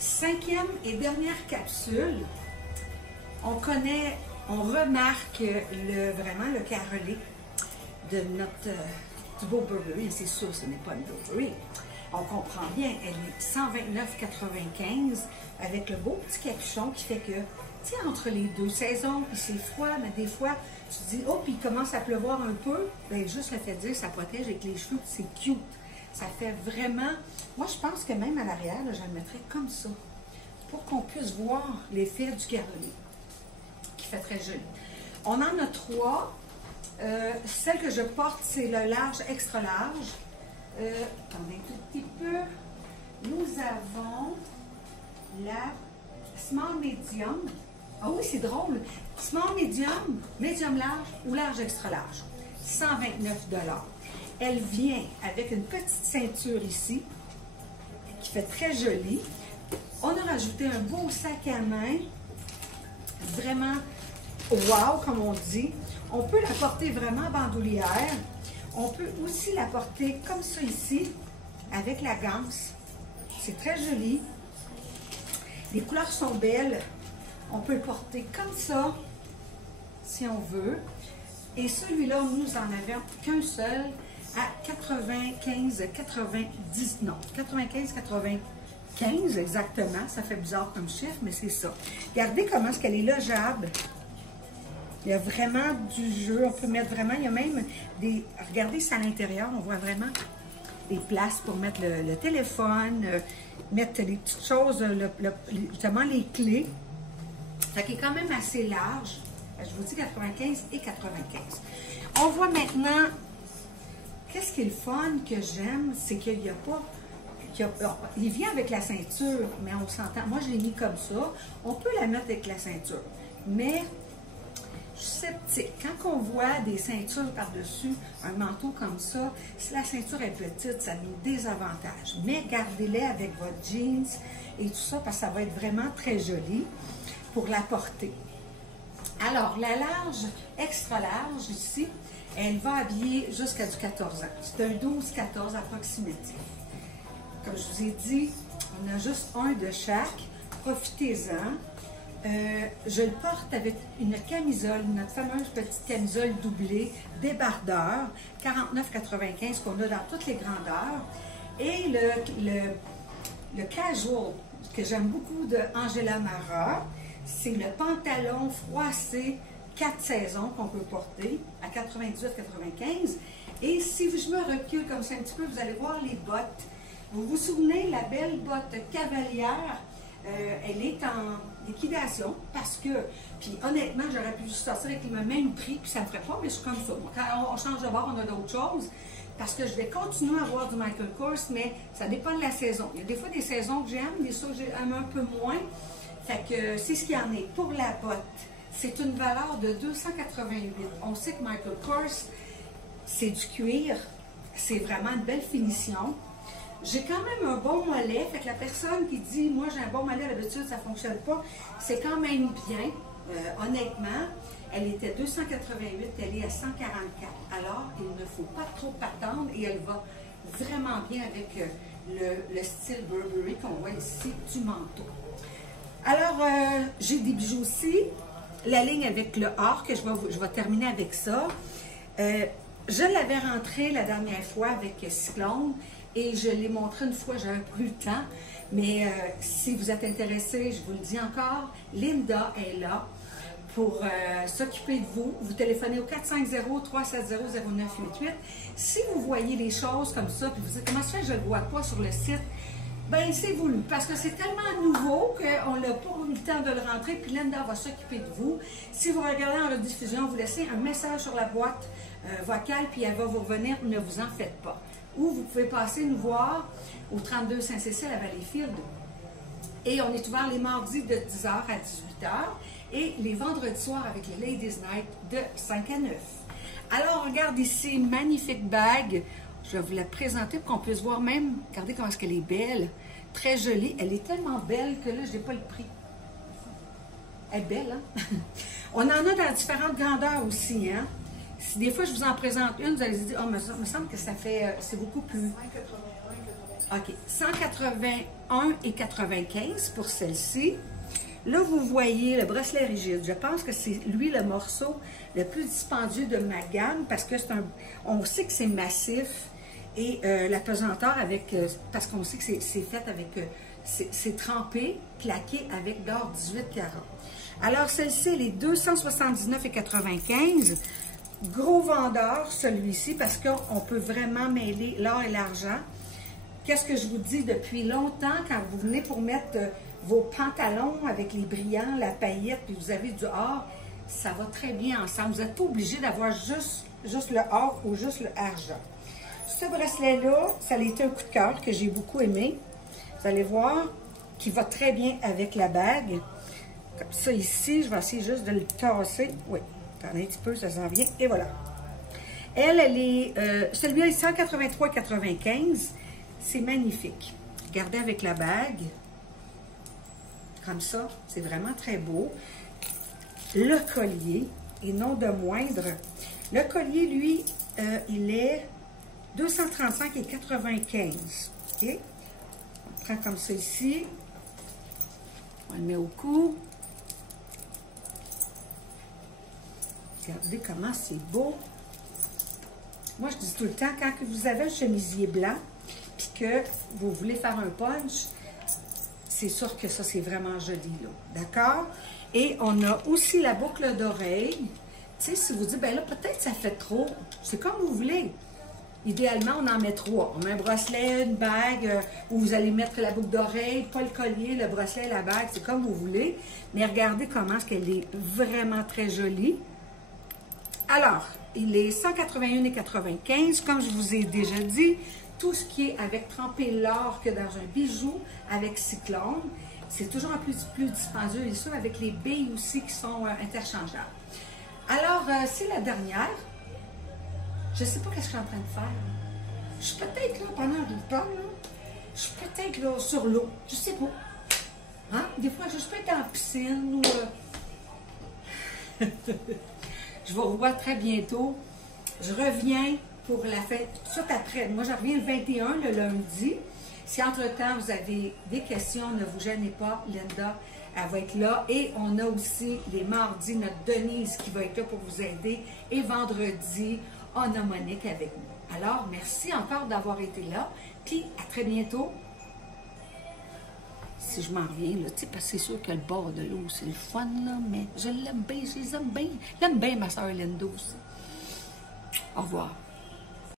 5e et dernière capsule. On connaît, on remarque vraiment le carrelé de notre du beau Burberry. C'est sûr, ce n'est pas une Burberry. On comprend bien, elle est 129,95 avec le beau petit capuchon qui fait que, tu sais, entre les deux saisons, puis c'est froid, mais des fois, tu te dis, oh, puis il commence à pleuvoir un peu, bien, juste le fait de dire, ça protège avec les cheveux, puis c'est cute. Ça fait vraiment, moi, je pense que même à l'arrière, je le mettrais comme ça, pour qu'on puisse voir l'effet du carrelé, qui fait très joli. On en a 3. Celle que je porte, c'est le large extra large. Attendez un tout petit peu. Nous avons la small medium. Ah oui, c'est drôle. Small medium, medium large ou large extra large. 129 $. Elle vient avec une petite ceinture ici, qui fait très joli. On a rajouté un beau sac à main. Vraiment wow, comme on dit. On peut la porter vraiment bandoulière. On peut aussi la porter comme ça ici, avec la ganse. C'est très joli. Les couleurs sont belles. On peut le porter comme ça, si on veut. Et celui-là, nous en avions qu'un seul à 95,95 exactement. Ça fait bizarre comme chiffre, mais c'est ça. Regardez comment est-ce qu'elle est logeable. Il y a vraiment du jeu, on peut mettre vraiment, il y a même des, regardez ça à l'intérieur, on voit vraiment des places pour mettre le téléphone, mettre les petites choses, justement les clés. Ça qui est quand même assez large, je vous dis 95 et 95. On voit maintenant, qu'est-ce qui est le fun que j'aime, c'est qu'il n'y a pas, il vient avec la ceinture, mais on s'entend, moi je l'ai mis comme ça, on peut la mettre avec la ceinture, mais je suis sceptique. Quand on voit des ceintures par-dessus un manteau comme ça, si la ceinture est petite, ça nous désavantage. Mais gardez-les avec votre jeans et tout ça, parce que ça va être vraiment très joli pour la porter. Alors, la large, extra large ici, elle va habiller jusqu'à du 14 ans. C'est un 12-14 approximatif. Comme je vous ai dit, on a juste un de chaque. Profitez-en. Je le porte avec une camisole, notre fameuse petite camisole doublée, débardeur, 49,95 qu'on a dans toutes les grandeurs. Et le casual, que j'aime beaucoup de Angela Mara, c'est le pantalon froissé 4 saisons qu'on peut porter à 98,95. Et si je me recule comme ça un petit peu, vous allez voir les bottes. Vous vous souvenez, la belle botte cavalière, elle est en liquidation parce que, puis honnêtement, j'aurais pu sortir avec le même prix, puis ça ne me ferait pas, mais je suis comme ça. Moi, quand on change de bord, on a d'autres choses, parce que je vais continuer à avoir du Michael Kors, mais ça dépend de la saison. Il y a des fois des saisons que j'aime, des fois que j'aime un peu moins. Fait que c'est ce qu'il y en est. Pour la botte, c'est une valeur de 288. On sait que Michael Kors, c'est du cuir, c'est vraiment une belle finition. J'ai quand même un bon mollet, fait que la personne qui dit « moi j'ai un bon mollet, d'habitude ça ne fonctionne pas », c'est quand même bien, honnêtement. Elle était 288, elle est à 144. Alors, il ne faut pas trop attendre et elle va vraiment bien avec le style Burberry qu'on voit ici du manteau. Alors, j'ai des bijoux aussi. La ligne avec le or, que je vais terminer avec ça. Je l'avais rentré la dernière fois avec Cyclone. Et je l'ai montré une fois, j'avais pas eu le temps. Mais si vous êtes intéressé, je vous le dis encore, Linda est là pour s'occuper de vous. Vous téléphonez au 450-370-0988. Si vous voyez les choses comme ça, puis vous dites comment ça fait que je ne le vois pas sur le site, bien c'est voulu. Parce que c'est tellement nouveau qu'on n'a pas eu le temps de le rentrer, puis Linda va s'occuper de vous. Si vous regardez en rediffusion, vous laissez un message sur la boîte vocale, puis elle va vous revenir, ne vous en faites pas. Ou vous pouvez passer nous voir au 32 Saint-Cécile à Valleyfield. Et on est ouvert les mardis de 10h à 18h et les vendredis soirs avec le Ladies Night de 5 à 9. Alors, regarde ici, magnifique bague. Je vais vous la présenter pour qu'on puisse voir même, regardez comment est-ce qu'elle est belle. Très jolie. Elle est tellement belle que là, je n'ai pas le prix. Elle est belle, hein? On en a dans différentes grandeurs aussi, hein? Si des fois je vous en présente une, vous allez dire, oh, me semble que ça fait, c'est beaucoup plus. 5,81, OK, 181,95 pour celle-ci. Là, vous voyez le bracelet rigide. Je pense que c'est lui le morceau le plus dispendieux de ma gamme parce que on sait que c'est massif et la pesanteur avec, parce qu'on sait que c'est fait avec, c'est trempé, plaqué avec d'or 18 carats. Alors, celle-ci, elle est 279,95. Gros vendeur, celui-ci, parce qu'on peut vraiment mêler l'or et l'argent. Qu'est-ce que je vous dis depuis longtemps, quand vous venez pour mettre vos pantalons avec les brillants, la paillette, puis vous avez du or, ça va très bien ensemble. Vous n'êtes pas obligé d'avoir juste le or ou juste le argent. Ce bracelet-là, ça a été un coup de cœur que j'ai beaucoup aimé. Vous allez voir qu'il va très bien avec la bague. Comme ça ici, je vais essayer juste de le tasser. Oui, attendez un petit peu, ça s'en vient. Et voilà. Elle est... celui-là est 183,95. C'est magnifique. Regardez avec la bague. Comme ça, c'est vraiment très beau. Le collier, et non de moindre. Le collier, lui, il est 235,95. OK? On prend comme ça ici. On le met au cou. Regardez comment c'est beau. Moi, je dis tout le temps, quand vous avez un chemisier blanc, puis que vous voulez faire un punch, c'est sûr que ça, c'est vraiment joli, là. D'accord? Et on a aussi la boucle d'oreille. Tu sais, si vous dites, ben là, peut-être ça fait trop. C'est comme vous voulez. Idéalement, on en met 3. On met un bracelet, une bague, où vous allez mettre la boucle d'oreille, pas le collier, le bracelet, la bague, c'est comme vous voulez. Mais regardez comment est-ce qu'elle est vraiment très jolie. Alors, il est 181,95, comme je vous ai déjà dit. Tout ce qui est avec tremper l'or que dans un bijou avec cyclone, c'est toujours un peu plus dispendieux, et ça avec les billes aussi qui sont interchangeables. Alors, c'est la dernière. Je ne sais pas ce que je suis en train de faire. Je suis peut-être là, pendant que je vous parle, là, je suis peut-être là sur l'eau. Je ne sais pas. Hein? Des fois, je peux être en piscine ou... Je vous revois très bientôt. Je reviens pour la fête tout de suite après. Moi, je reviens le 21, le lundi. Si entre-temps, vous avez des questions, ne vous gênez pas. Linda, elle va être là. Et on a aussi les mardis, notre Denise qui va être là pour vous aider. Et vendredi, on a Monique avec nous. Alors, merci encore d'avoir été là. Puis, à très bientôt. Si je m'en reviens, là, tu sais, parce que c'est sûr que le bord de l'eau, c'est le fun, là, mais je l'aime bien, je les aime bien. J'aime bien ma soeur Linda aussi. Au revoir.